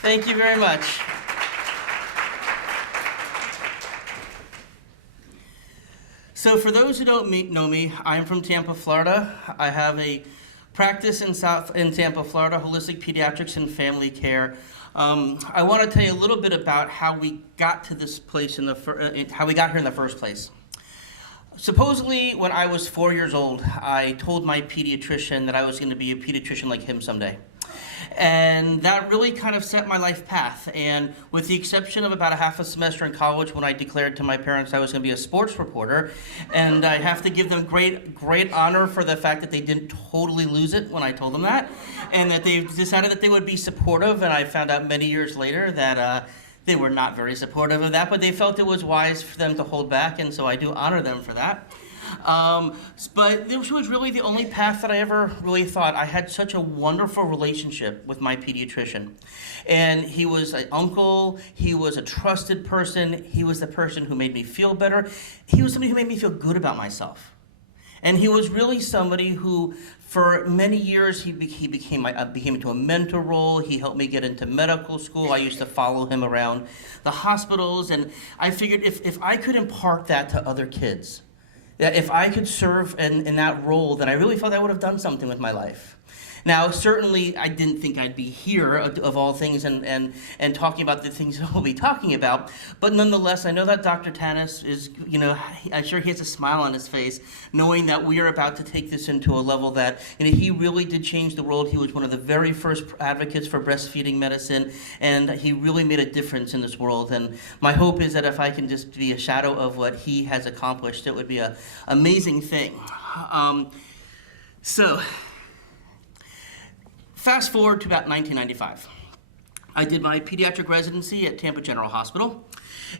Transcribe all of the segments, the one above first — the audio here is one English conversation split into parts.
Thank you very much. So for those who don't know me, I'm from Tampa, Florida. I have a practice in Tampa, Florida, holistic pediatrics and family care. I want to tell you a little bit about how we got to this place how we got here in the first place. Supposedly, when I was 4 years old, I told my pediatrician that I was going to be a pediatrician like him someday. And that really kind of set my life path. And with the exception of about a half a semester in college when I declared to my parents I was going to be a sports reporter, and I have to give them great honor for the fact that they didn't totally lose it when I told them that, and that they decided that they would be supportive, and I found out many years later that they were not very supportive of that, but they felt it was wise for them to hold back, and so I do honor them for that. But this was really the only path that I ever really thought. I had such a wonderful relationship with my pediatrician. And he was an uncle, he was a trusted person, he was the person who made me feel better. He was somebody who made me feel good about myself. And he was really somebody who, for many years, he became into a mentor role. He helped me get into medical school. I used to follow him around the hospitals, and I figured if I could impart that to other kids, that if I could serve in that role, then I really felt I would have done something with my life. Now, certainly, I didn't think I'd be here, of all things, and talking about the things we'll be talking about. But nonetheless, I know that Dr. Tanis is, I'm sure he has a smile on his face, knowing that we are about to take this into a level that, he really did change the world. He was one of the very first advocates for breastfeeding medicine, and he really made a difference in this world. And my hope is that if I can just be a shadow of what he has accomplished, it would be an amazing thing. Fast forward to about 1995. I did my pediatric residency at Tampa General Hospital,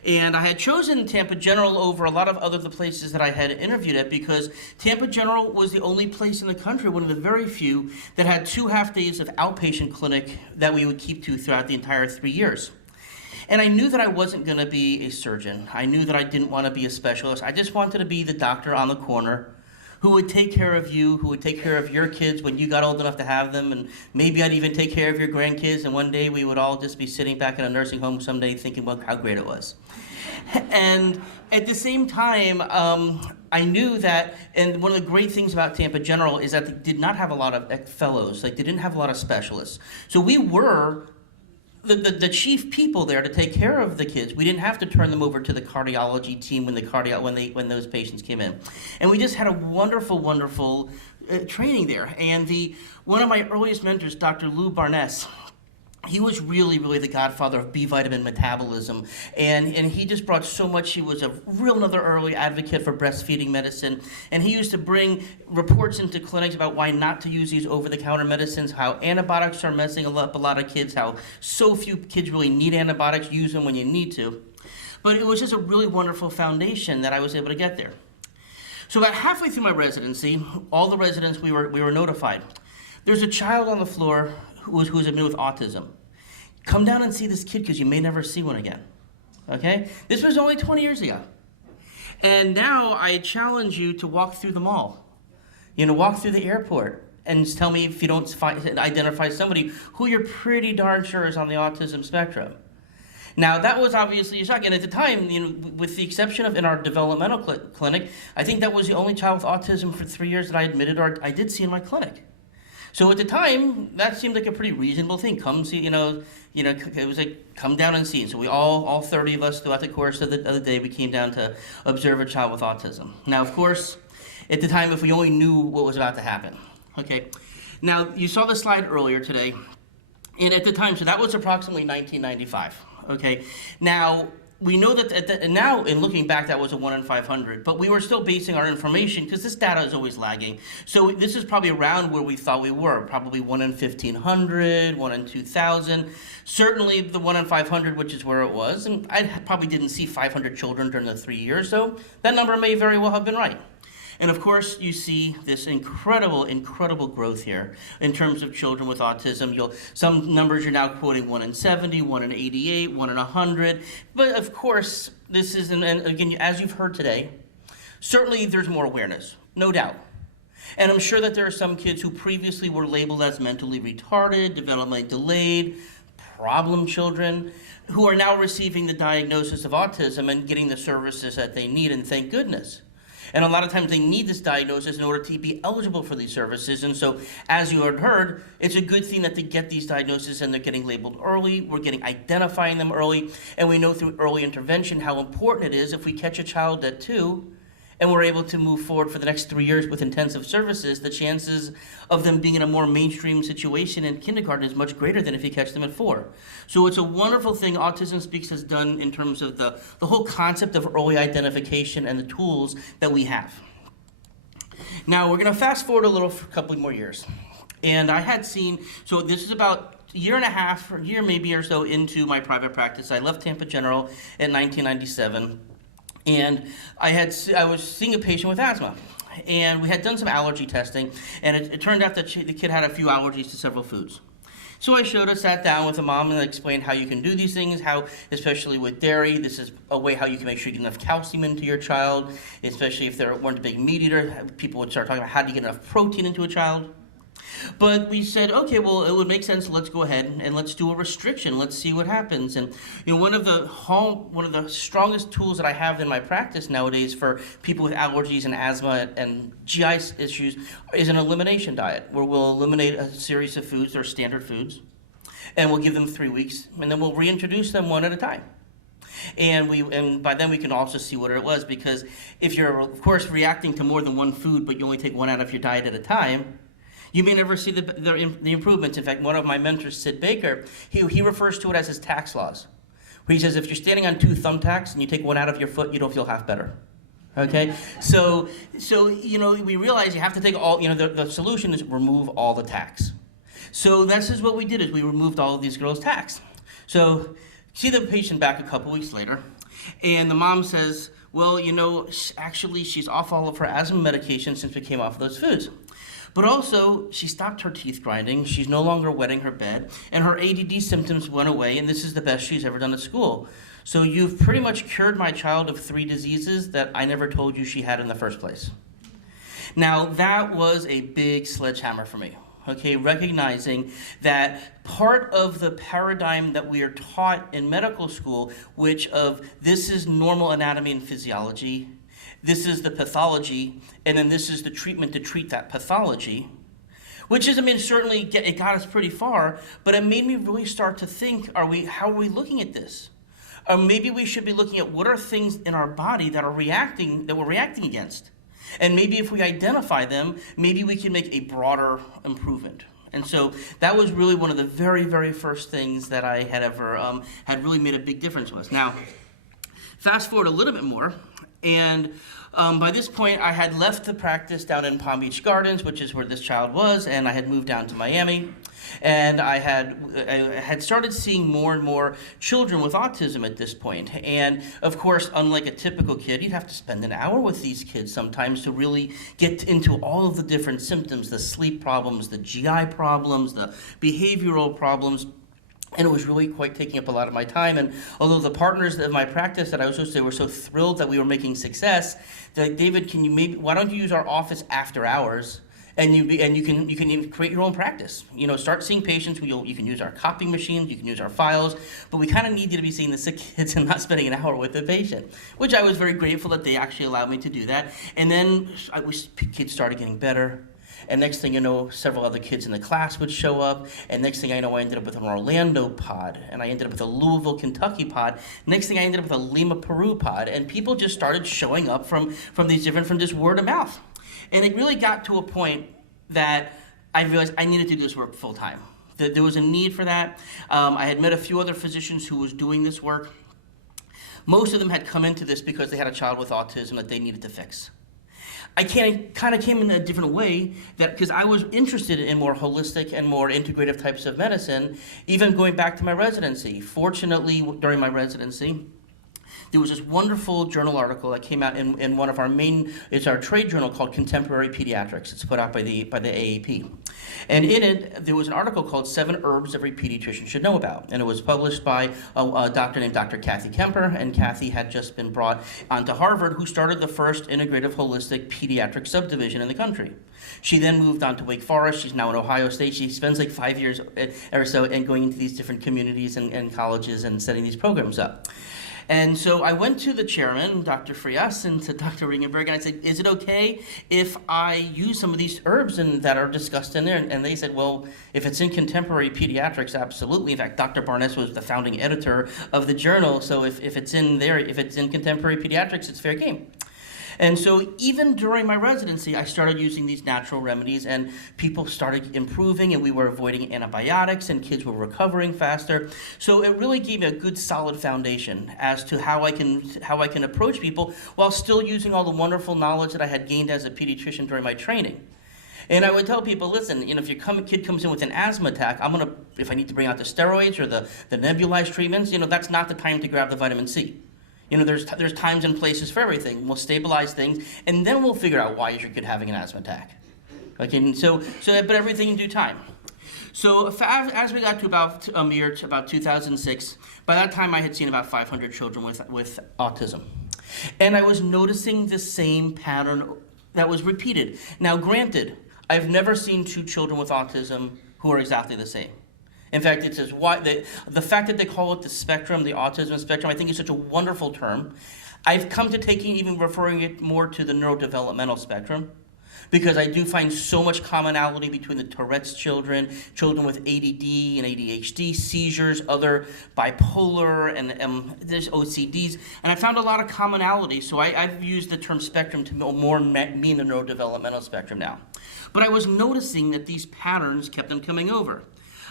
and I had chosen Tampa General over a lot of other places that I had interviewed at because Tampa General was the only place in the country, one of the very few, that had 2 half-days of outpatient clinic that we would keep to throughout the entire 3 years. And I knew that I wasn't going to be a surgeon. I knew that I didn't want to be a specialist. I just wanted to be the doctor on the corner who would take care of you, who would take care of your kids when you got old enough to have them, and maybe I'd even take care of your grandkids, and one day we would all just be sitting back in a nursing home someday thinking about how great it was. And at the same time, I knew that, and one of the great things about Tampa General is that they did not have a lot of fellows, like they didn't have a lot of specialists. So we were the chief people there to take care of the kids. We didn't have to turn them over to the cardiology team when those patients came in, and we just had a wonderful training there. And one of my earliest mentors, Dr. Lou Barnes, he was really the godfather of B vitamin metabolism, and he just brought so much. He was another early advocate for breastfeeding medicine, and he used to bring reports into clinics about why not to use these over-the-counter medicines, how antibiotics are messing up a lot of kids, how so few kids really need antibiotics, use them when you need to. But it was just a really wonderful foundation that I was able to get there. So about halfway through my residency, all the residents, we were notified. There's a child on the floor who's admitted with autism. Come down and see this kid because you may never see one again. Okay? This was only 20 years ago. And now I challenge you to walk through the mall. Walk through the airport and tell me if you don't identify somebody who you're pretty darn sure is on the autism spectrum. Now, that was obviously a shock. And at the time, with the exception of in our developmental clinic, I think that was the only child with autism for 3 years that I admitted or I did see in my clinic. So at the time, that seemed like a pretty reasonable thing. Come see, it was like, come down and see. So we all 30 of us throughout the course of the day, we came down to observe a child with autism. Now, of course, at the time, if we only knew what was about to happen. Okay. Now, you saw the slide earlier today. And at the time, so that was approximately 1995. Okay. Now, we know that now, in looking back, that was a 1 in 500, but we were still basing our information, because this data is always lagging. So this is probably around where we thought we were, probably 1 in 1,500, 1 in 2,000. Certainly the 1 in 500, which is where it was, and I probably didn't see 500 children during the 3 years, so that number may very well have been right. And of course, you see this incredible growth here in terms of children with autism. Some numbers you're now quoting 1 in 70, 1 in 88, 1 in 100. But of course, this is, and again, as you've heard today, certainly there's more awareness, no doubt. And I'm sure that there are some kids who previously were labeled as mentally retarded, developmentally delayed, problem children who are now receiving the diagnosis of autism and getting the services that they need, and thank goodness. And a lot of times they need this diagnosis in order to be eligible for these services. And so, as you had heard, it's a good thing that they get these diagnoses and they're getting labeled early. We're identifying them early. And we know through early intervention how important it is if we catch a child at 2 and we're able to move forward for the next 3 years with intensive services, the chances of them being in a more mainstream situation in kindergarten is much greater than if you catch them at 4. So it's a wonderful thing Autism Speaks has done in terms of the whole concept of early identification and the tools that we have. Now we're gonna fast forward a couple more years. And I had seen, so this is about a year and a half, or a year maybe or so into my private practice. I left Tampa General in 1997. And I was seeing a patient with asthma, and we had done some allergy testing, and it turned out that the kid had a few allergies to several foods. So I sat down with the mom and explained how you can do these things, how, especially with dairy, this is a way how you can make sure you get enough calcium into your child, especially if they weren't a big meat eater. People would start talking about how do you get enough protein into a child. But we said, okay, well, it would make sense. Let's go ahead and let's do a restriction. Let's see what happens. And one of the strongest tools that I have in my practice nowadays for people with allergies and asthma and GI issues is an elimination diet, where we'll eliminate a series of foods or standard foods, and we'll give them 3 weeks, and then we'll reintroduce them one at a time. And by then we can also see what it was, because if you're, of course, reacting to more than one food, but you only take one out of your diet at a time, you may never see the improvements. In fact, one of my mentors, Sid Baker, he refers to it as his tax laws, where he says if you're standing on 2 thumbtacks and you take one out of your foot, you don't feel half better. Okay, so we realize you have to take all. The solution is remove all the tacks. So this is what we did: is we removed all of these girls' tacks. So see the patient back a couple weeks later, and the mom says, well, actually she's off all of her asthma medication since we came off of those foods. But also, she stopped her teeth grinding, she's no longer wetting her bed, and her ADD symptoms went away, and this is the best she's ever done at school. So you've pretty much cured my child of 3 diseases that I never told you she had in the first place. Now, that was a big sledgehammer for me, okay? Recognizing that part of the paradigm that we are taught in medical school, which of this is normal anatomy and physiology, this is the pathology, and then this is the treatment to treat that pathology, which is, certainly it got us pretty far, but it made me really start to think, how are we looking at this? Or maybe we should be looking at what are things in our body that we're reacting against. And maybe if we identify them, maybe we can make a broader improvement. And so that was really one of the very, very first things that I had ever had really made a big difference with. Now, fast forward a little bit more, and by this point, I had left the practice down in Palm Beach Gardens, which is where this child was, and I had moved down to Miami. And I had started seeing more and more children with autism at this point. And of course, unlike a typical kid, you'd have to spend an hour with these kids sometimes to really get into all of the different symptoms, the sleep problems, the GI problems, the behavioral problems. And it was really quite taking up a lot of my time. And although the partners of my practice that I was supposed to, were so thrilled that we were making success, they're like, David, why don't you use our office after hours? And you can even create your own practice. Start seeing patients. You can use our copying machines. You can use our files. But we kind of need you to be seeing the sick kids and not spending an hour with the patient, which I was very grateful that they actually allowed me to do that. And then kids started getting better. And next thing you know, several other kids in the class would show up. And next thing I know, I ended up with an Orlando pod. And I ended up with a Louisville, Kentucky pod. Next thing I ended up with a Lima, Peru pod. And people just started showing up from just word of mouth. And it really got to a point that I realized I needed to do this work full time. There was a need for that. I had met a few other physicians who was doing this work. Most of them had come into this because they had a child with autism that they needed to fix. I kind of came in a different way, because I was interested in more holistic and more integrative types of medicine, even going back to my residency. Fortunately, during my residency, there was this wonderful journal article that came out in one of it's our trade journal called Contemporary Pediatrics. It's put out by the AAP. And in it, there was an article called 7 Herbs Every Pediatrician Should Know About. And it was published by a doctor named Dr. Kathy Kemper. And Kathy had just been brought onto Harvard, who started the first integrative holistic pediatric subdivision in the country. She then moved on to Wake Forest. She's now in Ohio State. She spends like 5 years or so and going into these different communities and colleges and setting these programs up. And so I went to the chairman, Dr. Frias, and to Dr. Ringenberg, and I said, is it okay if I use some of these herbs that are discussed in there? And they said, well, if it's in contemporary pediatrics, absolutely. In fact, Dr. Barnes was the founding editor of the journal, so if it's in there, if it's in contemporary pediatrics, it's fair game. And so even during my residency, I started using these natural remedies, and people started improving, and we were avoiding antibiotics, and kids were recovering faster. So it really gave me a good solid foundation as to how I can approach people while still using all the wonderful knowledge that I had gained as a pediatrician during my training. And I would tell people, listen, if your kid comes in with an asthma attack, if I need to bring out the steroids or the nebulized treatments, that's not the time to grab the vitamin C. There's times and places for everything. We'll stabilize things, and then we'll figure out why is your kid having an asthma attack. Okay, and but everything in due time. So as we got to about 2006, by that time I had seen about 500 children with autism. And I was noticing the same pattern that was repeated. Now granted, I've never seen two children with autism who are exactly the same. In fact, it says the fact that they call it the spectrum, the autism spectrum, I think is such a wonderful term. I've come to even referring it more to the neurodevelopmental spectrum, because I do find so much commonality between the Tourette's children with ADD and ADHD, seizures, other bipolar, and there's OCDs, and I found a lot of commonality, so I've used the term spectrum to more mean the neurodevelopmental spectrum now. But I was noticing that these patterns kept on coming over.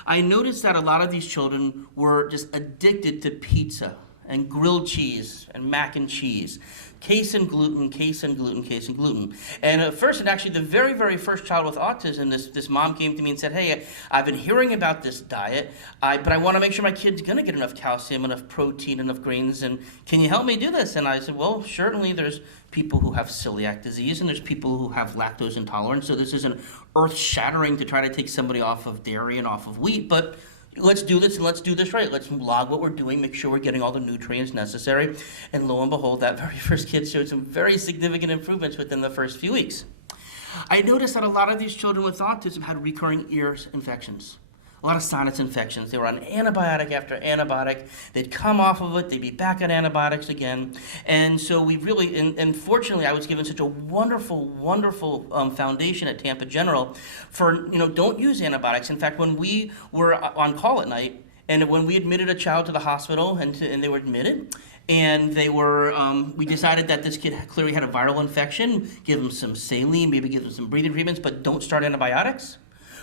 I noticed that a lot of these children were just addicted to pizza and grilled cheese and mac and cheese. Case and gluten, case and gluten, case and gluten. And at first, and actually the very, very first child with autism, this mom came to me and said, hey, I've been hearing about this diet, but I want to make sure my kid's going to get enough calcium, enough protein, enough grains, and can you help me do this? And I said, well, certainly there's people who have celiac disease, and there's people who have lactose intolerance, so this isn't earth-shattering to try to take somebody off of dairy and off of wheat, but let's do this, and let's do this right. Let's log what we're doing, make sure we're getting all the nutrients necessary. And lo and behold, that very first kid showed some very significant improvements within the first few weeks. I noticed that a lot of these children with autism had recurring ear infections. A lot of sinus infections. They were on antibiotic after antibiotic. They'd come off of it. They'd be back on antibiotics again. And so we really, and fortunately, I was given such a wonderful, wonderful foundation at Tampa General for, don't use antibiotics. In fact, when we were on call at night, and when we admitted a child to the hospital, and they were admitted, and we decided that this kid clearly had a viral infection, give him some saline, maybe give him some breathing treatments, but don't start antibiotics.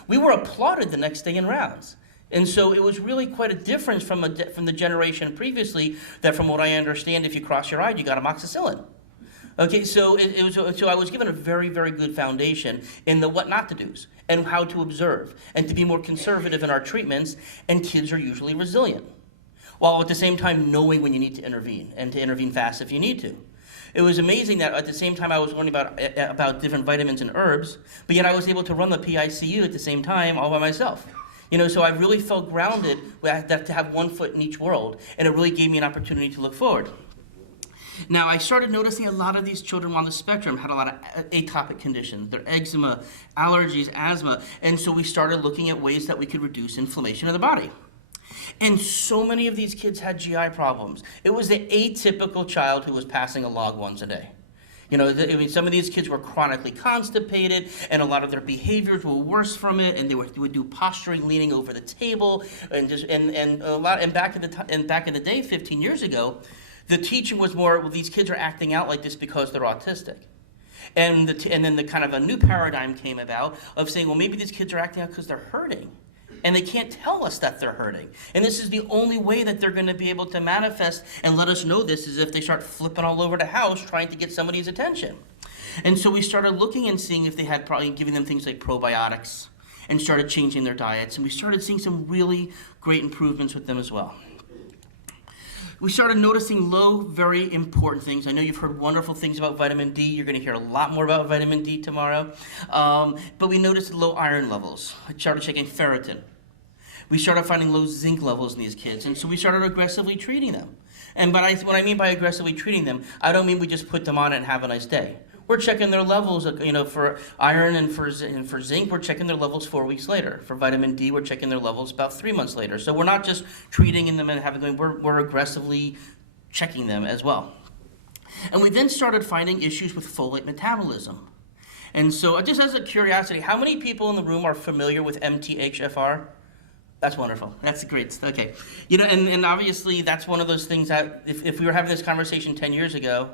We were applauded the next day in rounds. And so it was really quite a difference from the generation previously that, from what I understand, if you cross your eye, you got amoxicillin. Okay, so so I was given a very, very good foundation in the what not to do's and how to observe and to be more conservative in our treatments, and kids are usually resilient, while at the same time knowing when you need to intervene and to intervene fast if you need to. It was amazing that at the same time I was learning about different vitamins and herbs, but yet I was able to run the PICU at the same time all by myself. So I really felt grounded to have one foot in each world, and it really gave me an opportunity to look forward. Now, I started noticing a lot of these children on the spectrum had a lot of atopic conditions. Their eczema, allergies, asthma, and so we started looking at ways that we could reduce inflammation of the body. And so many of these kids had GI problems. It was the atypical child who was passing a log once a day. Some of these kids were chronically constipated, and a lot of their behaviors were worse from it, and they would do posturing, leaning over the table, and back in the day, 15 years ago, the teaching was more, well, these kids are acting out like this because they're autistic. And then the kind of a new paradigm came about of saying, well, maybe these kids are acting out because they're hurting. And they can't tell us that they're hurting. And this is the only way that they're going to be able to manifest and let us know this is if they start flipping all over the house trying to get somebody's attention. And so we started looking and seeing if they had probably giving them things like probiotics and started changing their diets. And we started seeing some really great improvements with them as well. We started noticing very important things. I know you've heard wonderful things about vitamin D. You're going to hear a lot more about vitamin D tomorrow. But we noticed low iron levels. I started checking ferritin. We started finding low zinc levels in these kids, and so we started aggressively treating them. And what I mean by aggressively treating them, I don't mean we just put them on it and have a nice day. we're checking their levels, for iron and for zinc, we're checking their levels 4 weeks later. For vitamin D, we're checking their levels about 3 months later. So we're not just treating them and having them, we're aggressively checking them as well. And we then started finding issues with folate metabolism. And so just as a curiosity, how many people in the room are familiar with MTHFR? That's wonderful. That's great. Okay. And obviously that's one of those things that if we were having this conversation 10 years ago,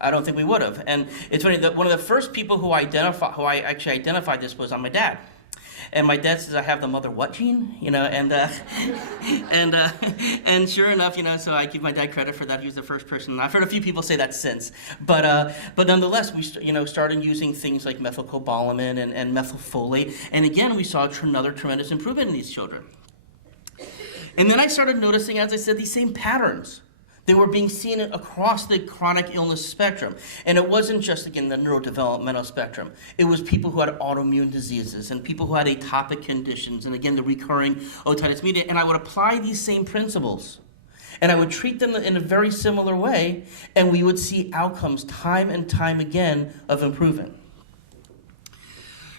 I don't think we would have. And it's funny that one of the first people who I actually identified this was on my dad. And my dad says I have the mother what gene, and sure enough, so I give my dad credit for that. He was the first person. I've heard a few people say that since, but nonetheless, we started using things like methylcobalamin and methylfolate, and again, we saw another tremendous improvement in these children. And then I started noticing, as I said, these same patterns. They were being seen across the chronic illness spectrum. And it wasn't just, again, the neurodevelopmental spectrum. It was people who had autoimmune diseases and people who had atopic conditions and, again, the recurring otitis media. And I would apply these same principles. And I would treat them in a very similar way, and we would see outcomes time and time again of improvement.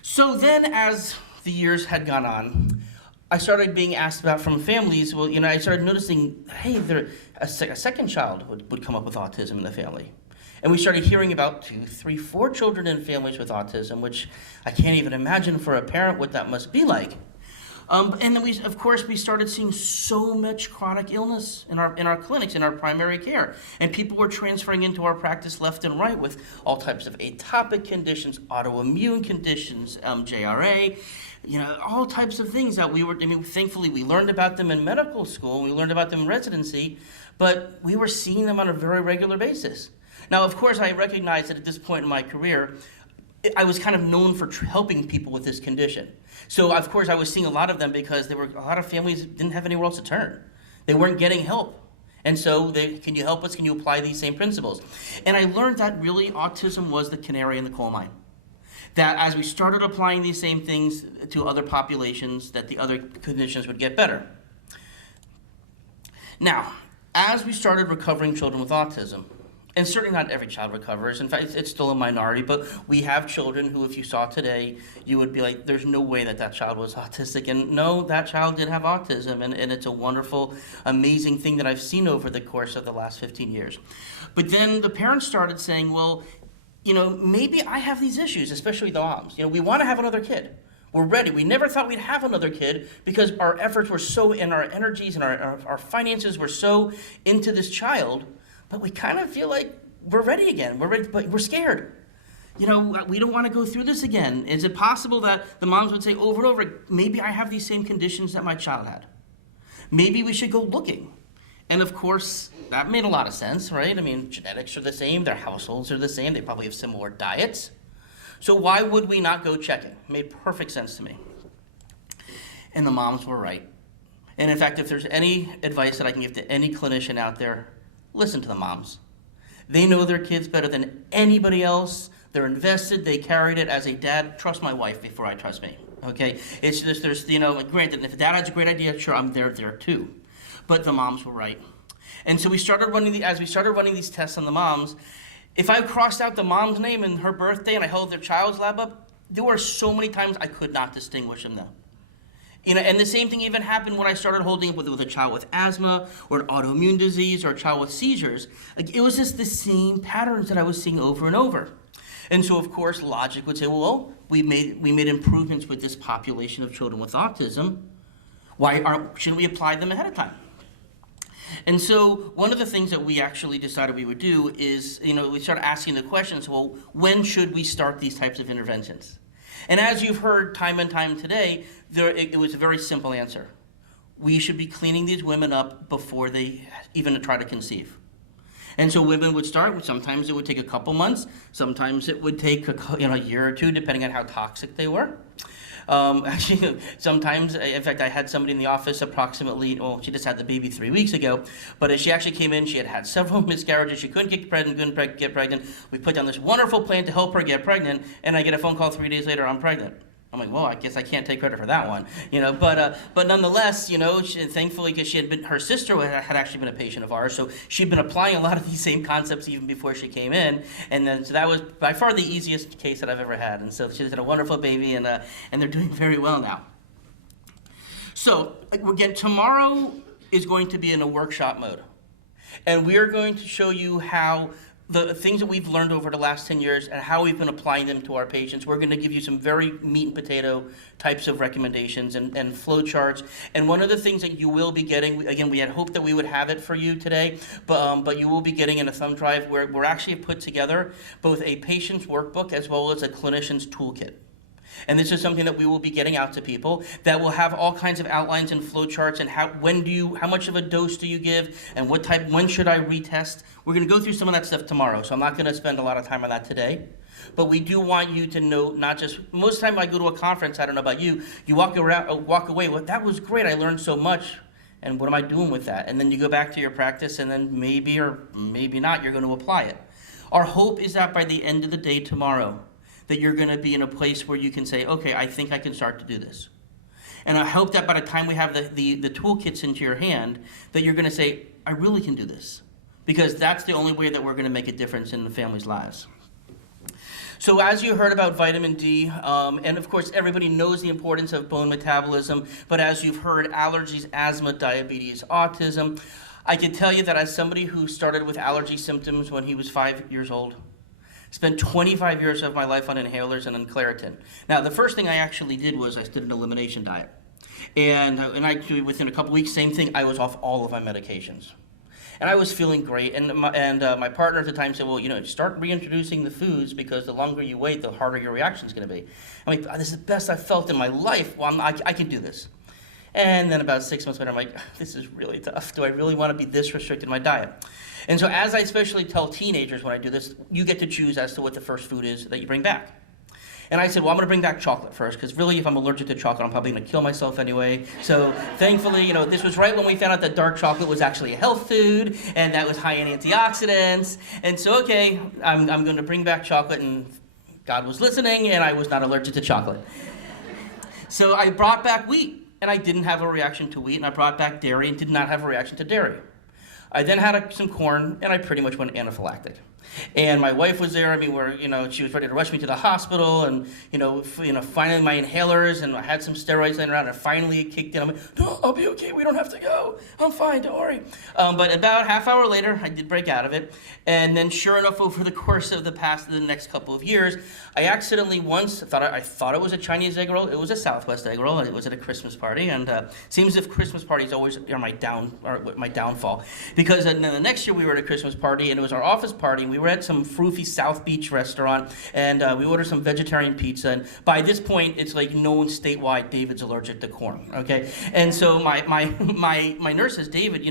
So then, as the years had gone on, I started being asked about from families, I started noticing, hey, a second child would come up with autism in the family. And we started hearing about 2, 3, 4 children in families with autism, which I can't even imagine for a parent what that must be like. And then we started seeing so much chronic illness in our clinics, in our primary care. And people were transferring into our practice left and right with all types of atopic conditions, autoimmune conditions, JRA, all types of things that thankfully we learned about them in medical school, we learned about them in residency, but we were seeing them on a very regular basis. Now, of course, I recognize that at this point in my career, I was kind of known for helping people with this condition. So, of course, I was seeing a lot of them because a lot of families didn't have anywhere else to turn. They weren't getting help. And so, can you help us? Can you apply these same principles? And I learned that really autism was the canary in the coal mine. That as we started applying these same things to other populations, that the other conditions would get better. Now, as we started recovering children with autism, and certainly not every child recovers. In fact, it's still a minority, but we have children who, if you saw today, you would be like, there's no way that child was autistic. And no, that child did have autism, and it's a wonderful, amazing thing that I've seen over the course of the last 15 years. But then the parents started saying, well, maybe I have these issues, especially the moms. We want to have another kid. We're ready. We never thought we'd have another kid because our efforts were so, and our energies and our finances were so into this child. But we kind of feel like we're ready again. We're ready, but we're scared. We don't want to go through this again. Is it possible that the moms would say over and over, maybe I have these same conditions that my child had? Maybe we should go looking. And of course, that made a lot of sense, right? Genetics are the same. Their households are the same. They probably have similar diets. So why would we not go checking? It made perfect sense to me. And the moms were right. And in fact, if there's any advice that I can give to any clinician out there, listen to the moms. They know their kids better than anybody else. They're invested. They carried it. As a dad, trust my wife before I trust me. Okay? It's just, granted, if dad has a great idea, sure, I'm there too. But the moms were right. And so as we started running these tests on the moms, if I crossed out the mom's name and her birthday and I held their child's lab up, there were so many times I could not distinguish them though. And the same thing even happened when I started holding it with a child with asthma or an autoimmune disease or a child with seizures. It was just the same patterns that I was seeing over and over. And so, of course, logic would say, well, we made improvements with this population of children with autism. Shouldn't we apply them ahead of time? And so one of the things that we actually decided we would do is, we started asking the questions, well, when should we start these types of interventions? And as you've heard time and time today, it was a very simple answer. We should be cleaning these women up before they even try to conceive. And so women would start, sometimes it would take a couple months, sometimes it would take a year or two, depending on how toxic they were. Actually, sometimes, in fact, I had somebody in the office she just had the baby 3 weeks ago, but as she actually came in, she had several miscarriages, she couldn't get pregnant. We put down this wonderful plan to help her get pregnant, and I get a phone call 3 days later, I'm pregnant. I'm like, well, I guess I can't take credit for that one, but nonetheless, thankfully, because her sister had actually been a patient of ours, so she'd been applying a lot of these same concepts even before she came in, and then so that was by far the easiest case that I've ever had, and so she's had a wonderful baby, and they're doing very well now. So again, tomorrow is going to be in a workshop mode, and we are going to show you how the things that we've learned over the last 10 years and how we've been applying them to our patients. We're going to give you some very meat and potato types of recommendations and flow charts. And one of the things that you will be getting, again, we had hoped that we would have it for you today, but you will be getting in a thumb drive where we're actually put together both a patient's workbook as well as a clinician's toolkit. And this is something that we will be getting out to people that will have all kinds of outlines and flow charts and how much of a dose do you give and when should I retest. We're going to go through some of that stuff tomorrow, so I'm not going to spend a lot of time on that today. But we do want you to know, not just, most of the time I go to a conference, I don't know about you, you walk away, well, that was great, I learned so much, and what am I doing with that? And then you go back to your practice and then maybe or maybe not, you're going to apply it. Our hope is that by the end of the day tomorrow, that you're going to be in a place where you can say, okay, I think I can start to do this. And I hope that by the time we have the toolkits into your hand, that you're going to say, I really can do this. Because that's the only way that we're going to make a difference in the family's lives. So as you heard about vitamin D, and of course everybody knows the importance of bone metabolism, but as you've heard, allergies, asthma, diabetes, autism, I can tell you that as somebody who started with allergy symptoms when he was 5 years old, spent 25 years of my life on inhalers and on Claritin. Now, the first thing I actually did was I did an elimination diet. And within a couple weeks, same thing, I was off all of my medications. And I was feeling great. And my partner at the time said, well, start reintroducing the foods because the longer you wait, the harder your reaction is going to be. I'm like, this is the best I've felt in my life. Well, I can do this. And then about 6 months later, I'm like, this is really tough. Do I really want to be this restricted in my diet? And so as I especially tell teenagers when I do this, you get to choose as to what the first food is that you bring back. And I said, well, I'm going to bring back chocolate first, because really if I'm allergic to chocolate, I'm probably going to kill myself anyway. So thankfully, this was right when we found out that dark chocolate was actually a health food, and that was high in antioxidants. And so, okay, I'm going to bring back chocolate, and God was listening, and I was not allergic to chocolate. So I brought back wheat, and I didn't have a reaction to wheat, and I brought back dairy and did not have a reaction to dairy. I then had some corn, and I pretty much went anaphylactic. And my wife was there. She was ready to rush me to the hospital, and finally my inhalers, and I had some steroids laying around, and finally it kicked in. I'm like, no, I'll be okay. We don't have to go. I'm fine. Don't worry. But about half hour later, I did break out of it, and then sure enough, over the course of the next couple of years, I accidentally once thought it was a Chinese egg roll. It was a Southwest egg roll, and it was at a Christmas party. And seems as if Christmas parties always are my downfall, because then the next year we were at a Christmas party, and it was our office party. And we were at some froofy South Beach restaurant, and we ordered some vegetarian pizza. And by this point, it's like known statewide, David's allergic to corn. Okay, and so my nurse says, David,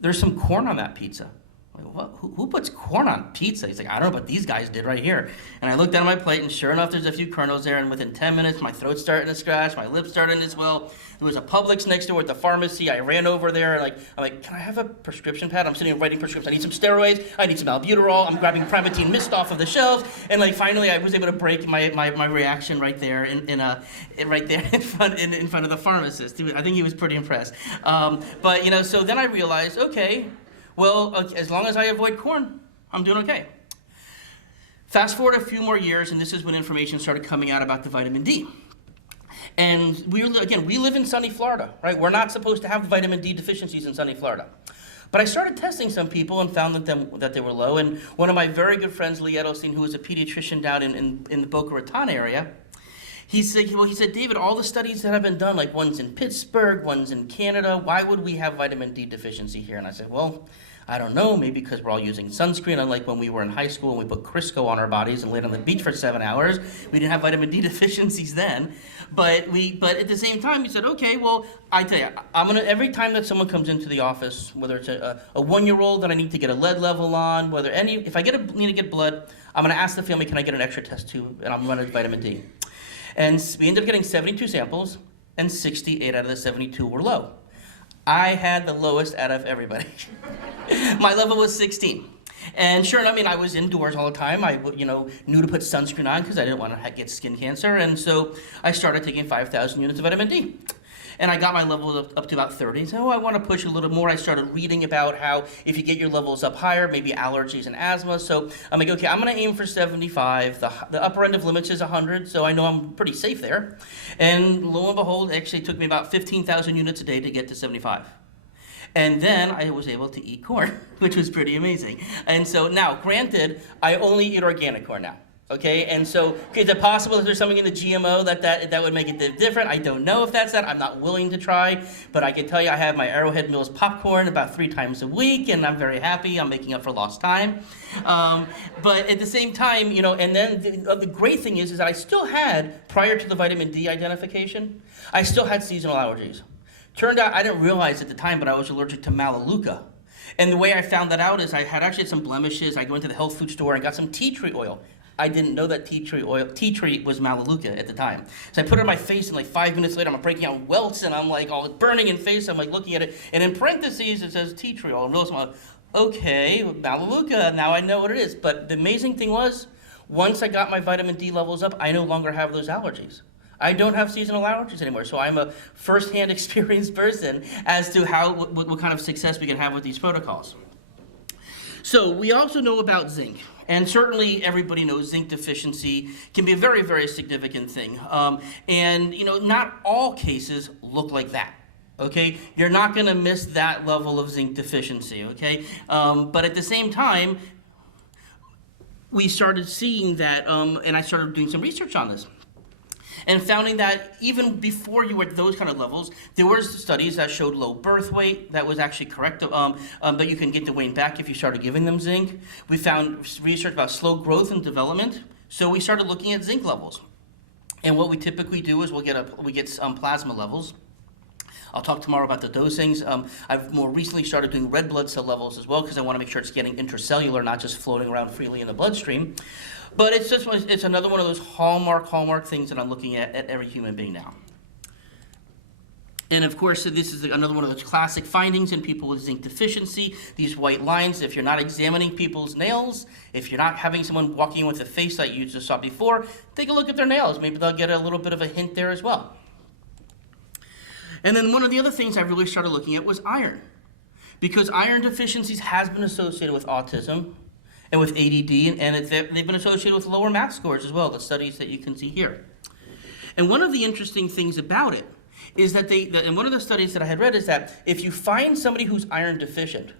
there's some corn on that pizza. I'm like, what? Who puts corn on pizza? He's like, I don't know, but these guys did right here. And I looked down at my plate, and sure enough, there's a few kernels there. And within 10 minutes, my throat's starting to scratch, my lips starting to swell. There was a Publix next door at the pharmacy. I ran over there, and I'm like, can I have a prescription pad? I'm sitting here writing prescriptions. I need some steroids. I need some albuterol. I'm grabbing Primatene Mist off of the shelves. And finally, I was able to break my reaction right there in front of the pharmacist. I think he was pretty impressed. So then I realized, okay, well, as long as I avoid corn, I'm doing okay. Fast forward a few more years, and this is when information started coming out about the vitamin D. And we live in sunny Florida, right? We're not supposed to have vitamin D deficiencies in sunny Florida. But I started testing some people and found that they were low. And one of my very good friends, Lee Edelstein, who was a pediatrician down in the Boca Raton area, he said, David, all the studies that have been done, like one's in Pittsburgh, one's in Canada, why would we have vitamin D deficiency here? And I said, well, I don't know, maybe because we're all using sunscreen, unlike when we were in high school and we put Crisco on our bodies and laid on the beach for 7 hours. We didn't have vitamin D deficiencies then. But at the same time, he said, okay, well, I tell you, every time that someone comes into the office, whether it's a 1-year-old that I need to get a lead level on, if I need to get blood, I'm going to ask the family, can I get an extra test tube? And I'm running vitamin D. And we ended up getting 72 samples, and 68 out of the 72 were low. I had the lowest out of everybody. My level was 16. And sure enough, I mean, I was indoors all the time. I, knew to put sunscreen on because I didn't want to get skin cancer. And so I started taking 5,000 units of vitamin D. And I got my levels up to about 30. So I want to push a little more. I started reading about how if you get your levels up higher, maybe allergies and asthma. So I'm like, okay, I'm going to aim for 75. The upper end of limits is 100, so I know I'm pretty safe there. And lo and behold, it actually took me about 15,000 units a day to get to 75. And then I was able to eat corn, which was pretty amazing. And so now, granted, I only eat organic corn now. Okay, and so is it possible that there's something in the GMO that would make it different? I don't know if that's that. I'm not willing to try, but I can tell you I have my Arrowhead Mills popcorn about 3 times a week, and I'm very happy. I'm making up for lost time. But at the same time, and then the great thing is that I still had, prior to the vitamin D identification, I still had seasonal allergies. Turned out I didn't realize at the time, but I was allergic to Melaleuca. And the way I found that out is I had actually some blemishes. I go into the health food store and got some tea tree oil. I didn't know that tea tree was Melaleuca at the time. So I put it on my face, and like 5 minutes later, I'm breaking out welts, and I'm like all burning in face. I'm like looking at it, and in parentheses, it says tea tree oil. And I'm like, okay, Melaleuca, now I know what it is. But the amazing thing was, once I got my vitamin D levels up, I no longer have those allergies. I don't have seasonal allergies anymore, so I'm a first-hand experienced person as to what kind of success we can have with these protocols. So we also know about zinc, and certainly everybody knows zinc deficiency can be a very, very significant thing. And not all cases look like that. Okay, you're not going to miss that level of zinc deficiency. Okay, but at the same time, we started seeing that, and I started doing some research on this. And finding that even before you were at those kind of levels, there were studies that showed low birth weight that was actually correct, that you can get the weight back if you started giving them zinc. We found research about slow growth and development, so we started looking at zinc levels. And what we typically do is we get plasma levels. I'll talk tomorrow about the dosings. I've more recently started doing red blood cell levels as well because I want to make sure it's getting intracellular, not just floating around freely in the bloodstream. But it's another one of those hallmark things that I'm looking at every human being now. And of course, this is another one of those classic findings in people with zinc deficiency. These white lines, if you're not examining people's nails, if you're not having someone walking in with a face that you just saw before, take a look at their nails. Maybe they'll get a little bit of a hint there as well. And then one of the other things I really started looking at was iron. Because iron deficiencies has been associated with autism and with ADD, and they've been associated with lower math scores as well, the studies that you can see here. And one of the interesting things about it is that and one of the studies that I had read is that if you find somebody who's iron deficient,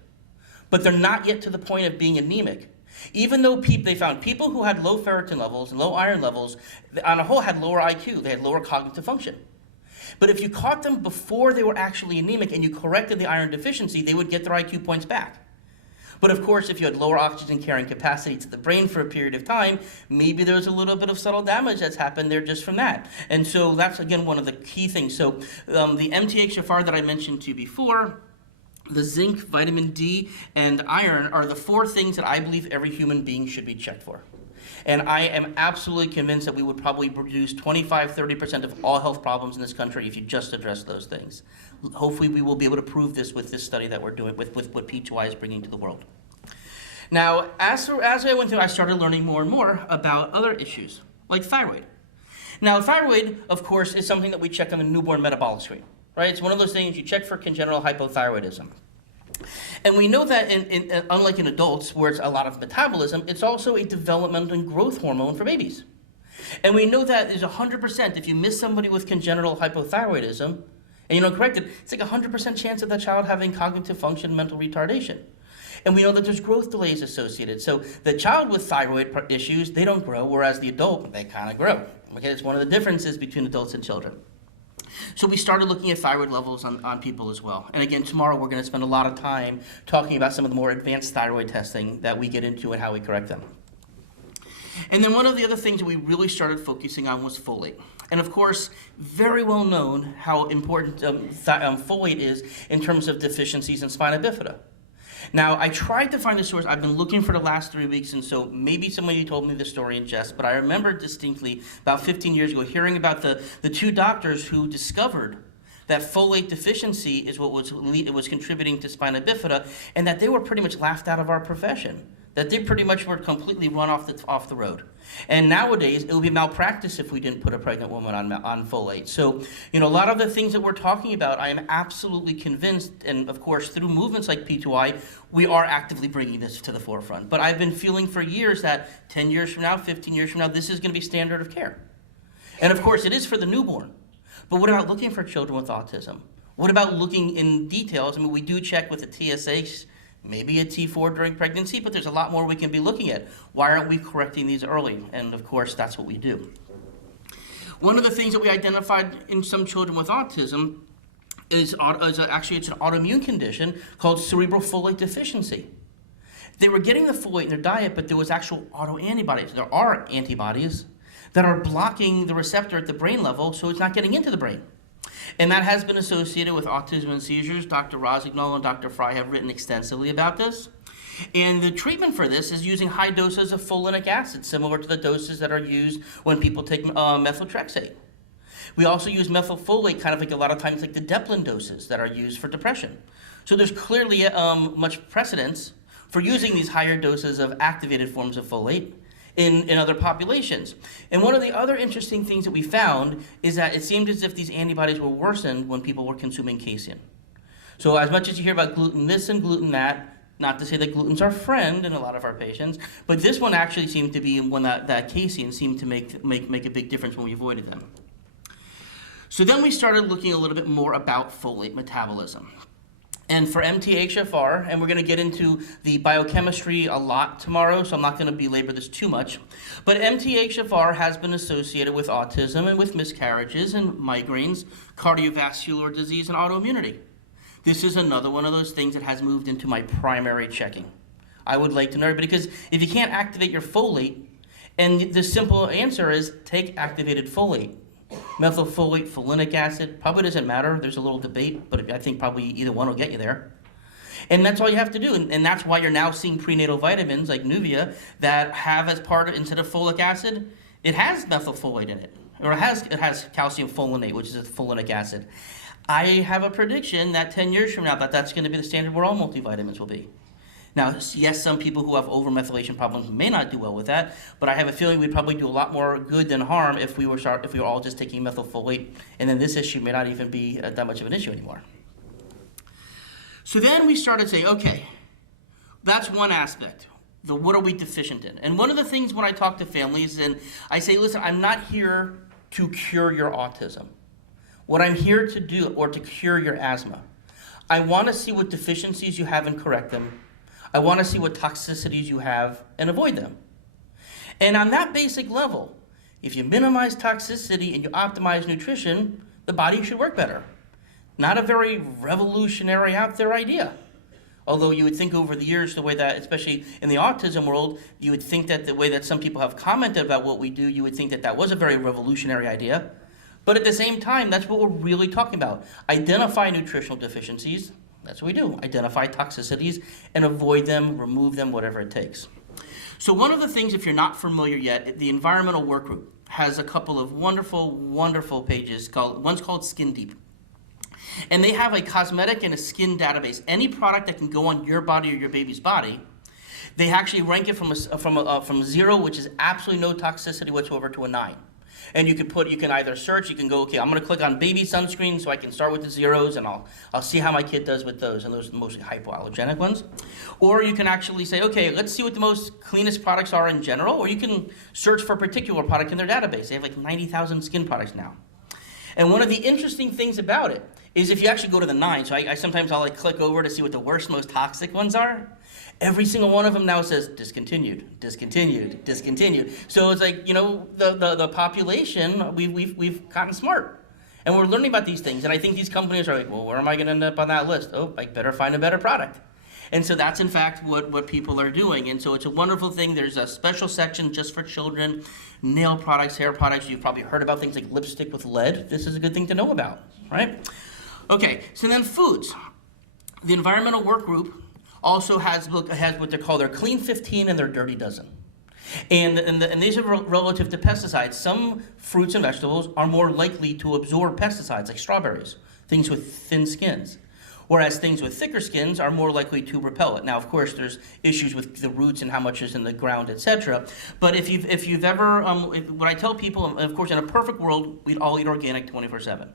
but they're not yet to the point of being anemic, even though they found people who had low ferritin levels and low iron levels, on a whole had lower IQ, they had lower cognitive function. But if you caught them before they were actually anemic and you corrected the iron deficiency, they would get their IQ points back. But of course, if you had lower oxygen carrying capacity to the brain for a period of time, maybe there's a little bit of subtle damage that's happened there just from that. And so that's, again, one of the key things. So the MTHFR that I mentioned to you before, the zinc, vitamin D, and iron are the 4 things that I believe every human being should be checked for. And I am absolutely convinced that we would probably reduce 25–30% of all health problems in this country if you just address those things. Hopefully we will be able to prove this with this study that we're doing, with what P2i is bringing to the world. Now, as I went through, I started learning more and more about other issues, like thyroid. Now, thyroid, of course, is something that we check on the newborn metabolic screen, right? It's one of those things you check for congenital hypothyroidism. And we know that unlike in adults, where it's a lot of metabolism, it's also a development and growth hormone for babies. And we know that there's 100%, if you miss somebody with congenital hypothyroidism, and you don't correct it, it's like 100% chance of that child having cognitive function, mental retardation. And we know that there's growth delays associated. So the child with thyroid issues, they don't grow, whereas the adult, they kind of grow. Okay, it's one of the differences between adults and children. So we started looking at thyroid levels on people as well. And again, tomorrow we're going to spend a lot of time talking about some of the more advanced thyroid testing that we get into and how we correct them. And then one of the other things that we really started focusing on was folate. And of course, very well known how important folate is in terms of deficiencies in spina bifida. Now, I tried to find the source. I've been looking for the last 3 weeks, and so maybe somebody told me the story in jest, but I remember distinctly about 15 years ago hearing about the 2 doctors who discovered that folate deficiency is what was contributing to spina bifida, and that they were pretty much laughed out of our profession. that they pretty much were completely run off the road. And nowadays, it would be malpractice if we didn't put a pregnant woman on folate. So, a lot of the things that we're talking about, I am absolutely convinced, and of course, through movements like P2i, we are actively bringing this to the forefront. But I've been feeling for years that 10 years from now, 15 years from now, this is going to be standard of care. And of course, it is for the newborn. But what about looking for children with autism? What about looking in details? I mean, we do check with the TSH, maybe a T4 during pregnancy, but there's a lot more we can be looking at. Why aren't we correcting these early? And of course, that's what we do. One of the things that we identified in some children with autism is actually it's an autoimmune condition called cerebral folate deficiency. They were getting the folate in their diet, but there was actual autoantibodies. There are antibodies that are blocking the receptor at the brain level, so it's not getting into the brain. And that has been associated with autism and seizures. Dr. Rosignol and Dr. Fry have written extensively about this. And the treatment for this is using high doses of folinic acid, similar to the doses that are used when people take methotrexate. We also use methylfolate, kind of like a lot of times like the Deplin doses that are used for depression. So there's clearly much precedence for using these higher doses of activated forms of folate in other populations. And one of the other interesting things that we found is that it seemed as if these antibodies were worsened when people were consuming casein. So as much as you hear about gluten this and gluten that, not to say that gluten's our friend in a lot of our patients, but this one actually seemed to be one that casein seemed to make a big difference when we avoided them. So then we started looking a little bit more about folate metabolism. And for MTHFR, and we're going to get into the biochemistry a lot tomorrow, so I'm not going to belabor this too much, but MTHFR has been associated with autism and with miscarriages and migraines, cardiovascular disease, and autoimmunity. This is another one of those things that has moved into my primary checking. I would like to know, because if you can't activate your folate, and the simple answer is take activated folate. Methylfolate, folinic acid, probably doesn't matter. There's a little debate, but I think probably either one will get you there. And that's all you have to do. And that's why you're now seeing prenatal vitamins like Nuvia that have as part of, instead of folic acid, it has methylfolate in it. Or it has calcium folinate, which is a folinic acid. I have a prediction that 10 years from now that's going to be the standard where all multivitamins will be. Now, yes, some people who have overmethylation problems may not do well with that, but I have a feeling we'd probably do a lot more good than harm if we were all just taking methylfolate, and then this issue may not even be that much of an issue anymore. So then we started saying, okay, that's one aspect. What are we deficient in? And one of the things when I talk to families, and I say, listen, I'm not here to cure your autism. What I'm here to do, or to cure your asthma, I want to see what deficiencies you have and correct them. I want to see what toxicities you have and avoid them. And on that basic level, if you minimize toxicity and you optimize nutrition, the body should work better. Not a very revolutionary out there idea. Although you would think over the years, the way that, especially in the autism world, you would think that the way that some people have commented about what we do, you would think that that was a very revolutionary idea. But at the same time, that's what we're really talking about. Identify nutritional deficiencies. That's what we do. Identify toxicities and avoid them, remove them, whatever it takes. So one of the things, if you're not familiar yet, the Environmental Work Group has a couple of wonderful, wonderful pages. One's called Skin Deep. And they have a cosmetic and a skin database. Any product that can go on your body or your baby's body, they actually rank it from 0, which is absolutely no toxicity whatsoever, to a 9. And you can either search, you can go, okay, I'm going to click on baby sunscreen so I can start with the zeros and I'll see how my kid does with those, and those are the mostly hypoallergenic ones. Or you can actually say, okay, let's see what the most cleanest products are in general, or you can search for a particular product in their database. They have like 90,000 skin products now. And one of the interesting things about it is if you actually go to the 9, so sometimes I'll like click over to see what the worst, most toxic ones are. Every single one of them now says discontinued, discontinued, discontinued. So it's like, the population, we've gotten smart. And we're learning about these things. And I think these companies are like, well, where am I going to end up on that list? Oh, I better find a better product. And so that's in fact what people are doing. And so it's a wonderful thing. There's a special section just for children, nail products, hair products. You've probably heard about things like lipstick with lead. This is a good thing to know about, right? Okay, so then foods. The Environmental Work Group also has what they call their Clean 15 and their Dirty Dozen. And these are relative to pesticides. Some fruits and vegetables are more likely to absorb pesticides, like strawberries, things with thin skins. Whereas things with thicker skins are more likely to repel it. Now, of course, there's issues with the roots and how much is in the ground, etc. But if you've ever, when I tell people, of course, in a perfect world, we'd all eat organic 24/7.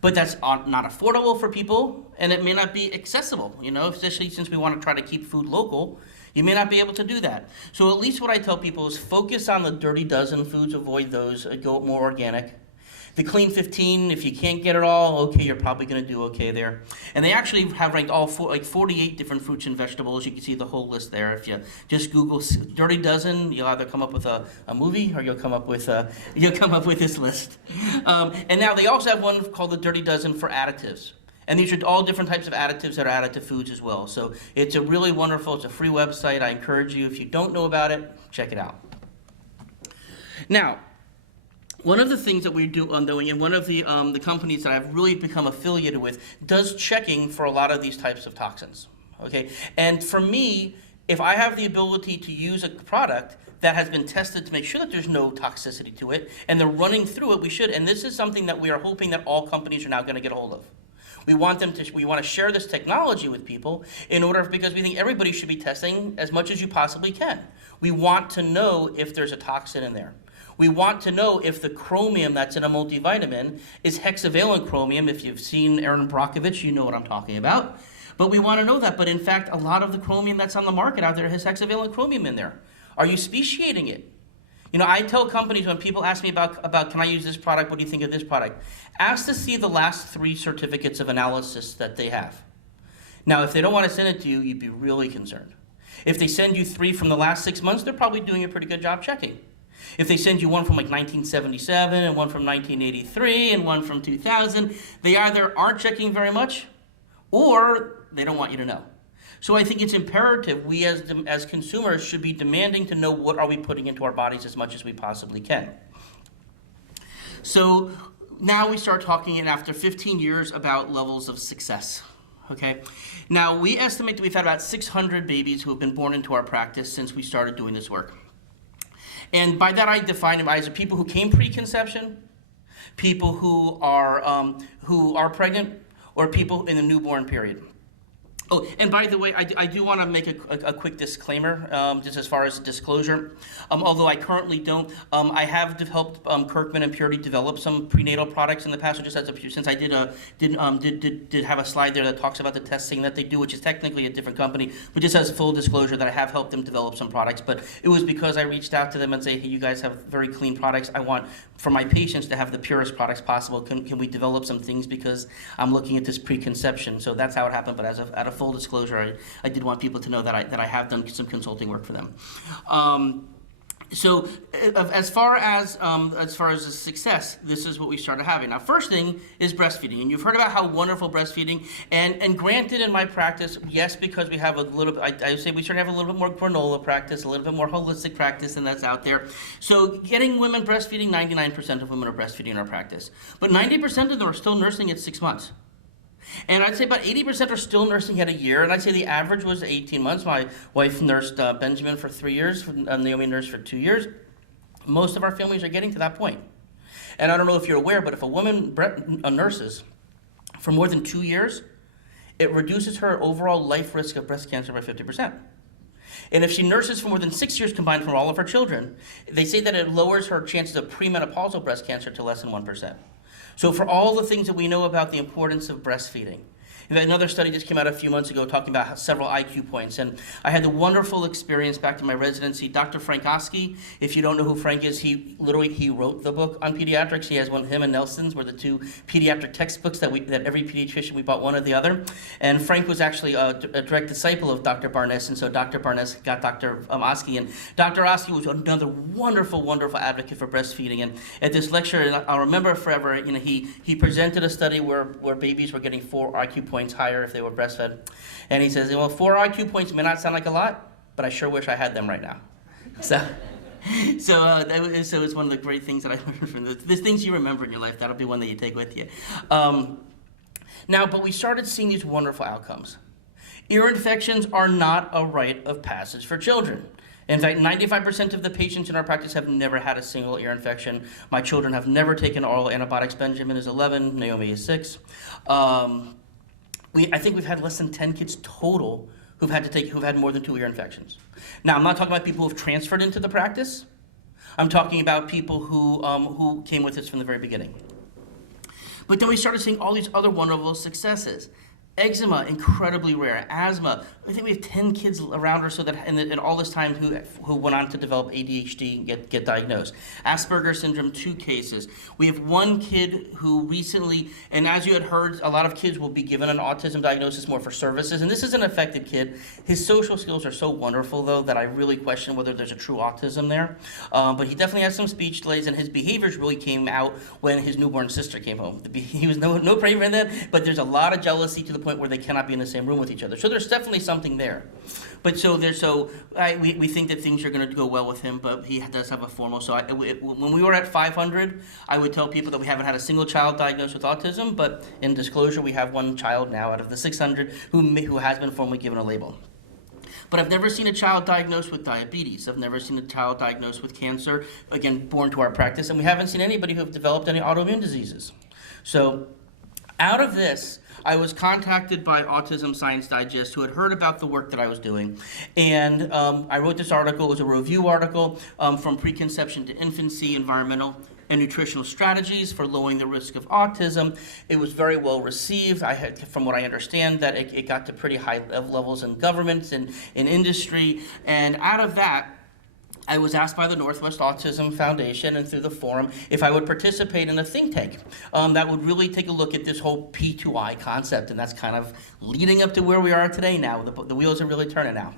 But that's not affordable for people, and it may not be accessible, especially since we want to try to keep food local. You may not be able to do that. So at least what I tell people is focus on the dirty dozen foods, avoid those, go more organic. The clean 15, if you can't get it all, okay, you're probably going to do okay there. And they actually have ranked all 48 different fruits and vegetables. You can see the whole list there. If you just Google dirty dozen, you'll either come up with a movie or you'll come up with this list. And now they also have one called the dirty dozen for additives. And these are all different types of additives that are added to foods as well. So it's a really wonderful, it's a free website. I encourage you, if you don't know about it, check it out. Now, one of the things that we do doing, and one of the companies that I've really become affiliated with does checking for a lot of these types of toxins, okay? And for me, if I have the ability to use a product that has been tested to make sure that there's no toxicity to it, and they're running through it, we should. And this is something that we are hoping that all companies are now going to get a hold of. We want to share this technology with people because we think everybody should be testing as much as you possibly can. We want to know if there's a toxin in there. We want to know if the chromium that's in a multivitamin is hexavalent chromium. If you've seen Erin Brockovich, you know what I'm talking about. But we want to know that. But in fact, a lot of the chromium that's on the market out there has hexavalent chromium in there. Are you speciating it? I tell companies when people ask me about can I use this product, what do you think of this product? Ask to see the last 3 certificates of analysis that they have. Now, if they don't want to send it to you, you'd be really concerned. If they send you 3 from the last 6 months, they're probably doing a pretty good job checking. If they send you one from like 1977 and one from 1983 and one from 2000, they either aren't checking very much or they don't want you to know. So I think it's imperative we as consumers should be demanding to know what are we putting into our bodies as much as we possibly can. So now we start talking after 15 years about levels of success. Okay. Now we estimate that we've had about 600 babies who have been born into our practice since we started doing this work. And by that I define them as people who came pre-conception, people who are pregnant, or people in the newborn period. Oh, and by the way, I do want to make a quick disclaimer, just as far as disclosure. Although I currently don't, I have helped Kirkman and Purity develop some prenatal products in the past. So just as since I did have a slide there that talks about the testing that they do, which is technically a different company, but just as full disclosure that I have helped them develop some products. But it was because I reached out to them and say, hey, you guys have very clean products. I want for my patients to have the purest products possible. Can we develop some things because I'm looking at this preconception? So that's how it happened. But out of full disclosure, I did want people to know that I have done some consulting work for them. So as far as the success, this is what we started having. Now, first thing is breastfeeding, and you've heard about how wonderful breastfeeding. And granted, in my practice, yes, because we have a little. I say we should have a little bit more granola practice, a little bit more holistic practice, and that's out there. So getting women breastfeeding, 99% of women are breastfeeding in our practice, but 90% of them are still nursing at 6 months. And I'd say about 80% are still nursing at a year, and I'd say the average was 18 months. My wife nursed Benjamin for 3 years, Naomi nursed for 2 years. Most of our families are getting to that point. And I don't know if you're aware, but if a woman nurses for more than 2 years, it reduces her overall life risk of breast cancer by 50%. And if she nurses for more than 6 years combined for all of her children, they say that it lowers her chances of premenopausal breast cancer to less than 1%. So for all the things that we know about the importance of breastfeeding, another study just came out a few months ago talking about several IQ points, and I had the wonderful experience back in my residency. Dr. Frank Oski, if you don't know who Frank is, he wrote the book on pediatrics. He has one. Him and Nelson's were the 2 pediatric textbooks that every pediatrician, we bought one or the other. And Frank was actually a direct disciple of Dr. Barnes, and so Dr. Barnes got Dr. Oski, and Dr. Oski was another wonderful, wonderful advocate for breastfeeding. And at this lecture, and I'll remember forever, he presented a study where babies were getting 4 IQ points higher if they were breastfed. And he says, well, 4 IQ points may not sound like a lot, but I sure wish I had them right now. So it's one of the great things that I learned from this. There's things you remember in your life. That'll be one that you take with you. Now, but we started seeing these wonderful outcomes. Ear infections are not a rite of passage for children. In fact, 95% of the patients in our practice have never had a single ear infection. My children have never taken oral antibiotics. Benjamin is 11, Naomi is 6. I think we've had less than 10 kids total who've had more than 2 ear infections. Now, I'm not talking about people who've transferred into the practice. I'm talking about people who came with us from the very beginning. But then we started seeing all these other wonderful successes. Eczema, incredibly rare. Asthma, I think we have 10 kids around or so that, in all this time, who went on to develop ADHD and get diagnosed. Asperger's syndrome, 2 cases. We have 1 kid who recently, and as you had heard, a lot of kids will be given an autism diagnosis more for services, and this is an affected kid. His social skills are so wonderful, though, that I really question whether there's a true autism there. But he definitely has some speech delays, and his behaviors really came out when his newborn sister came home. He was no braver than that, but there's a lot of jealousy to the point where they cannot be in the same room with each other. So there's definitely something there. But we think that things are going to go well with him, but he does have a formal. So when we were at 500, I would tell people that we haven't had a single child diagnosed with autism, but in disclosure, we have 1 child now out of the 600 who has been formally given a label. But I've never seen a child diagnosed with diabetes. I've never seen a child diagnosed with cancer, again, born to our practice, and we haven't seen anybody who have developed any autoimmune diseases. So out of this, I was contacted by Autism Science Digest, who had heard about the work that I was doing, and I wrote this article. It was a review article from preconception to infancy, environmental and nutritional strategies for lowering the risk of autism. It was very well received. From what I understand, that it got to pretty high levels in government and in industry, and out of that, I was asked by the Northwest Autism Foundation and through the forum if I would participate in a think tank that would really take a look at this whole P2i concept, and that's kind of leading up to where we are today now. The wheels are really turning now.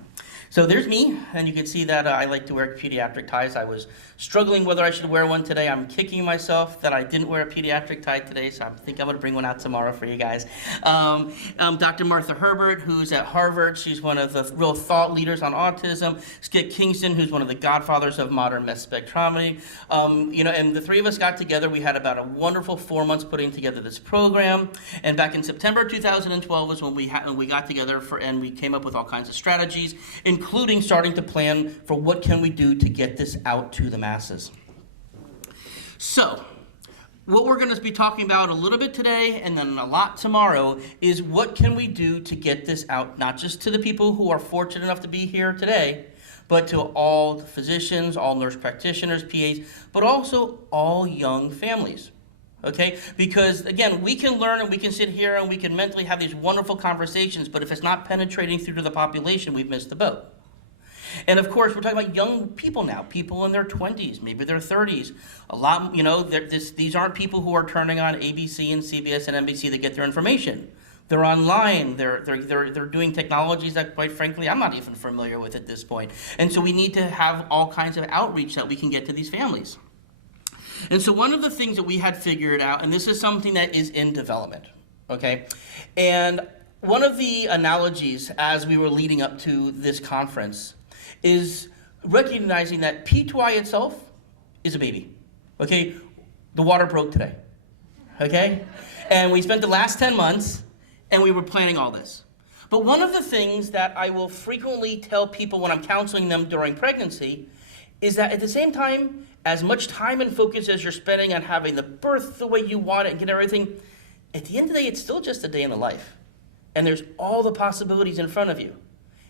So there's me, and you can see that I like to wear pediatric ties. I was struggling whether I should wear one today. I'm kicking myself that I didn't wear a pediatric tie today, so I think I'm going to bring one out tomorrow for you guys. Dr. Martha Herbert, who's at Harvard. She's one of the real thought leaders on autism. Skip Kingston, who's one of the godfathers of modern mass spectrometry. And the 3 of us got together. We had about a wonderful 4 months putting together this program. And back in September 2012 was when we got together and we came up with all kinds of strategies, including starting to plan for what can we do to get this out to the masses. So, what we're going to be talking about a little bit today and then a lot tomorrow is what can we do to get this out, not just to the people who are fortunate enough to be here today, but to all physicians, all nurse practitioners, PAs, but also all young families. Okay? Because, again, we can learn and we can sit here and we can mentally have these wonderful conversations, but if it's not penetrating through to the population, we've missed the boat. And of course, we're talking about young people now, people in their 20s, maybe their 30s. A lot, these aren't people who are turning on ABC and CBS and NBC to get their information. They're online, they're doing technologies that, quite frankly, I'm not even familiar with at this point. And so we need to have all kinds of outreach that we can get to these families. And so one of the things that we had figured out, and this is something that is in development, okay? And one of the analogies as we were leading up to this conference is recognizing that P2i itself is a baby, okay? The water broke today, okay? And we spent the last 10 months and we were planning all this. But one of the things that I will frequently tell people when I'm counseling them during pregnancy is that at the same time, as much time and focus as you're spending on having the birth the way you want it and get everything, at the end of the day, it's still just a day in the life. And there's all the possibilities in front of you.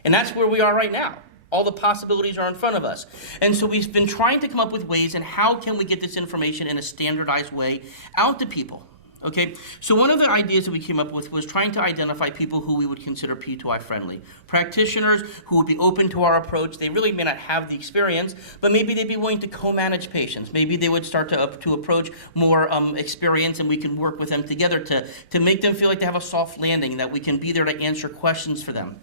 And that's where we are right now. All the possibilities are in front of us. And so we've been trying to come up with ways and how can we get this information in a standardized way out to people. Okay, so one of the ideas that we came up with was trying to identify people who we would consider P2i friendly. Practitioners who would be open to our approach. They really may not have the experience, but maybe they'd be willing to co-manage patients. Maybe they would start to approach more experience, and we can work with them together to make them feel like they have a soft landing, that we can be there to answer questions for them.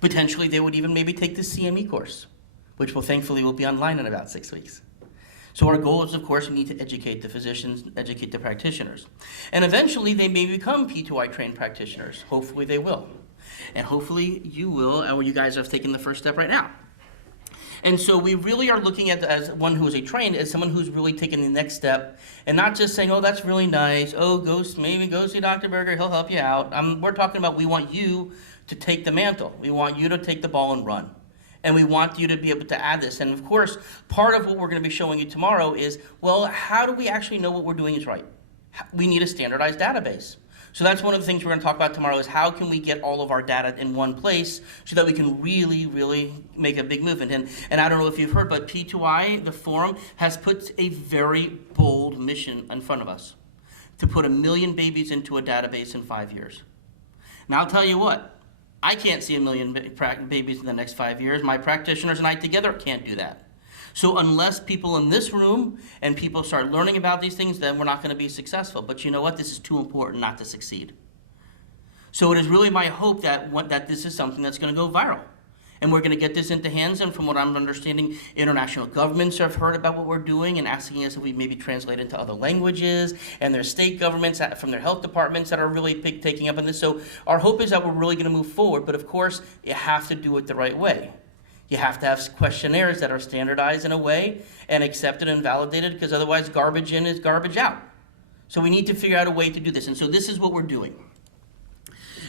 Potentially, they would even maybe take the CME course, which will thankfully will be online in about 6 weeks. So our goal is, of course, we need to educate the physicians, educate the practitioners. And eventually, they may become P2i trained practitioners. Hopefully, they will. And hopefully, you will, or you guys have taken the first step right now. And so we really are looking at, as one who is a trained, as someone who's really taken the next step, and not just saying, oh, that's really nice, oh, maybe go see Dr. Berger, he'll help you out. We're talking about we want you to take the mantle. We want you to take the ball and run. And we want you to be able to add this. And of course, part of what we're going to be showing you tomorrow is, well, how do we actually know what we're doing is right? We need a standardized database. So that's one of the things we're going to talk about tomorrow is how can we get all of our data in one place so that we can really, really make a big movement. And I don't know if you've heard, but P2i, the forum, has put a very bold mission in front of us to put 1 million babies into a database in 5 years. Now I'll tell you what, I can't see 1 million babies in the next 5 years. My practitioners and I together can't do that. So unless people in this room and people start learning about these things, then we're not going to be successful. But you know what? This is too important not to succeed. So it is really my hope that this is something that's going to go viral. And we're going to get this into hands, and from what I'm understanding, international governments have heard about what we're doing and asking us if we maybe translate into other languages, and there's state governments from their health departments that are really taking up on this. So our hope is that we're really going to move forward, but of course, you have to do it the right way. You have to have questionnaires that are standardized in a way and accepted and validated, because otherwise garbage in is garbage out. So we need to figure out a way to do this, and so this is what we're doing.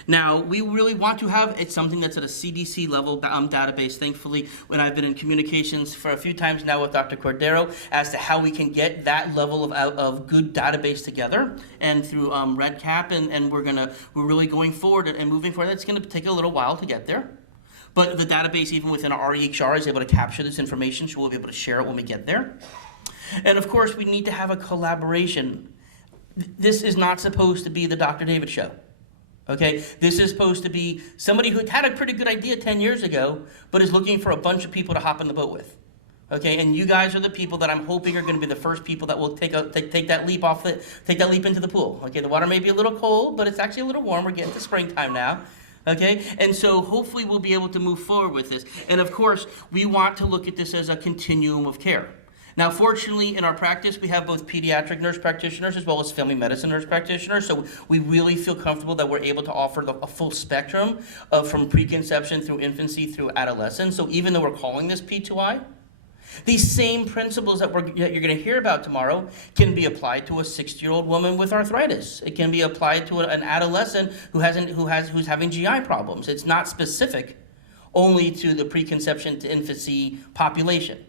Now, we really want to have, it's something that's at a CDC level database. Thankfully, when I've been in communications for a few times now with Dr. Cordero as to how we can get that level of good database together, and through REDCap, and we're really going forward and moving forward. It's going to take a little while to get there. But the database, even within our EHR, is able to capture this information, so we'll be able to share it when we get there. And of course, we need to have a collaboration. This is not supposed to be the Dr. David show. Okay, this is supposed to be somebody who had a pretty good idea 10 years ago, but is looking for a bunch of people to hop in the boat with. Okay, and you guys are the people that I'm hoping are going to be the first people that will take that leap into the pool. Okay, the water may be a little cold, but it's actually a little warm. We're getting to springtime now. Okay, and so hopefully we'll be able to move forward with this. And of course, we want to look at this as a continuum of care. Now, fortunately, in our practice, we have both pediatric nurse practitioners as well as family medicine nurse practitioners, so we really feel comfortable that we're able to offer a full spectrum from preconception through infancy through adolescence. So even though we're calling this P2i, these same principles that you're going to hear about tomorrow can be applied to a 60-year-old woman with arthritis. It can be applied to an adolescent who's having GI problems. It's not specific only to the preconception to infancy population.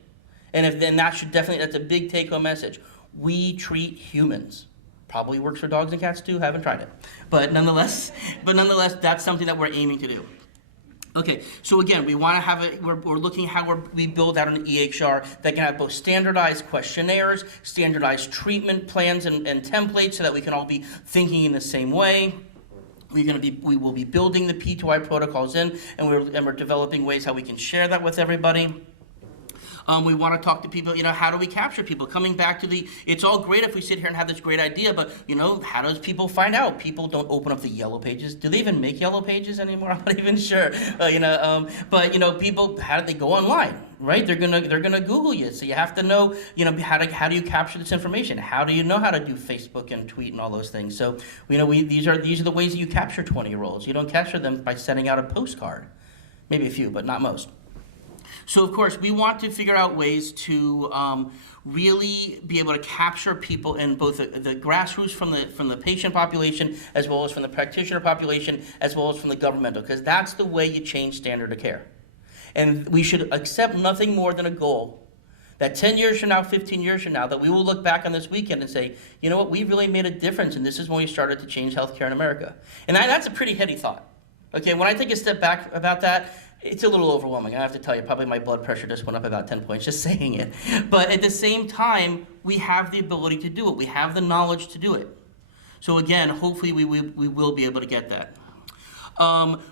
And then that's a big take-home message. We treat humans. Probably works for dogs and cats too. Haven't tried it, but nonetheless, that's something that we're aiming to do. Okay, so again, we want to have we're looking how we build out an EHR that can have both standardized questionnaires, standardized treatment plans and templates, so that we can all be thinking in the same way. We will be building the P2i protocols in, and we're developing ways how we can share that with everybody. We want to talk to people, how do we capture people? Coming back to it's all great if we sit here and have this great idea, but, how does people find out? People don't open up the yellow pages. Do they even make yellow pages anymore? I'm not even sure. But, people, how do they go online, right? They're gonna Google you. So you have to know, how do you capture this information? How do you know how to do Facebook and tweet and all those things? So, these are the ways that you capture 20-year-olds. You don't capture them by sending out a postcard. Maybe a few, but not most. So, of course, we want to figure out ways to really be able to capture people in both the grassroots from the patient population, as well as from the practitioner population, as well as from the governmental, because that's the way you change standard of care. And we should accept nothing more than a goal that 10 years from now, 15 years from now, that we will look back on this weekend and say, you know what, we really made a difference, and this is when we started to change healthcare in America. And that's a pretty heady thought. Okay, when I take a step back about that, it's a little overwhelming. I have to tell you, probably my blood pressure just went up about 10 points just saying it. But at the same time, we have the ability to do it. We have the knowledge to do it. So again, hopefully we will be able to get that.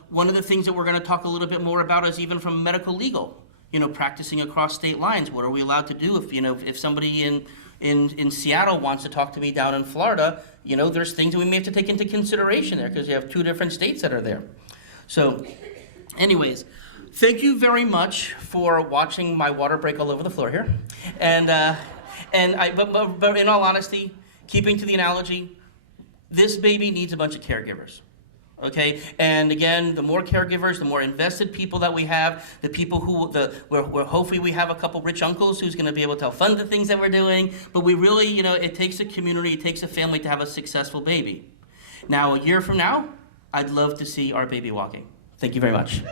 One of the things that we're going to talk a little bit more about is even from medical legal, practicing across state lines. What are we allowed to do if somebody in Seattle wants to talk to me down in Florida? There's things that we may have to take into consideration there, because you have 2 different states that are there. So anyways, thank you very much for watching my water break all over the floor here. But in all honesty, keeping to the analogy, this baby needs a bunch of caregivers. Okay, and again, the more caregivers, the more invested people that we have, the people where hopefully we have a couple rich uncles who's going to be able to fund the things that we're doing. But we really, it takes a community, it takes a family to have a successful baby. Now, a year from now, I'd love to see our baby walking. Thank you very much.